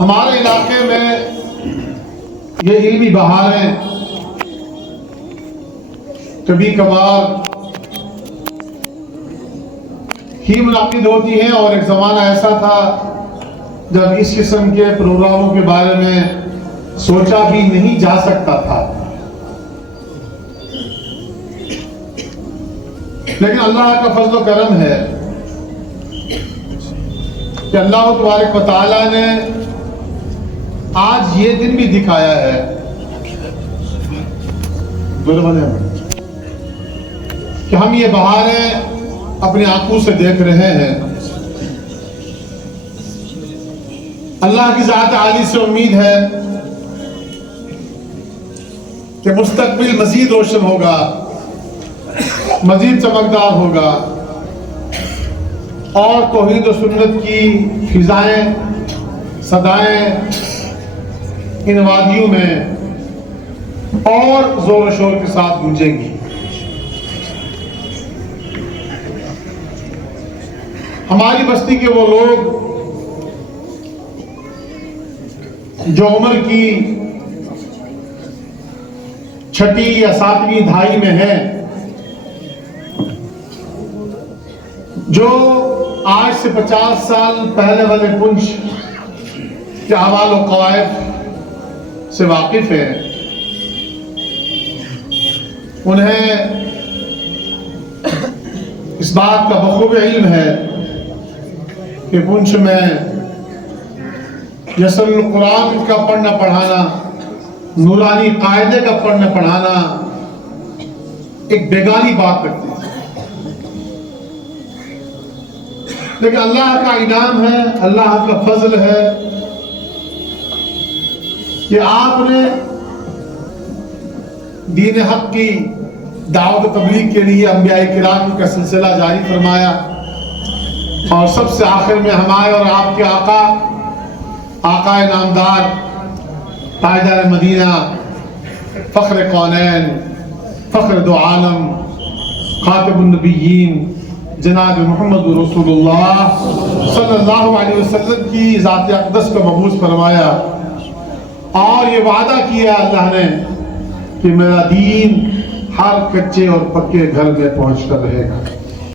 ہمارے علاقے میں یہ علمی بہاریں کبھی کبھار ہی منعقد ہوتی ہیں، اور ایک زمانہ ایسا تھا جب اس قسم کے پروگراموں کے بارے میں سوچا بھی نہیں جا سکتا تھا، لیکن اللہ کا فضل و کرم ہے کہ اللہ تبارک و تعالیٰ نے آج یہ دن بھی دکھایا ہے کہ ہم یہ بہاریں اپنی آنکھوں سے دیکھ رہے ہیں۔ اللہ کی ذات عالی سے امید ہے کہ مستقبل مزید روشن ہوگا، مزید چمکدار ہوگا، اور توحید و سنت کی فضائیں، صدائیں ان وادیوں میں اور زور و شور کے ساتھ گونجیں گی۔ ہماری بستی کے وہ لوگ جو عمر کی 6 یا 7 دہائی میں ہیں، جو آج سے 50 سال پہلے والے پنچ کے احوال و قواعد سے واقف ہیں، انہیں اس بات کا بخوبی علم ہے کہ پنچ میں یسر القرآن کا پڑھنا پڑھانا، نورانی قاعدے کا پڑھنا پڑھانا ایک بیگانی بات کرتی ہے، لیکن اللہ کا انعام ہے، اللہ کا فضل ہے کہ آپ نے دین حق کی دعوت و تبلیغ کے لیے انبیاء کرام کا سلسلہ جاری فرمایا، اور سب سے آخر میں ہمارے اور آپ کے آقا نامدار تاجدار مدینہ، فخر کونین، فخر دو عالم، خاتم النبیین جناب محمد رسول اللہ صلی اللہ علیہ وسلم کی ذات اقدس کو مبعوث فرمایا، اور یہ وعدہ کیا اللہ نے کہ میرا دین ہر کچے اور پکے گھر میں پہنچ کر رہے گا۔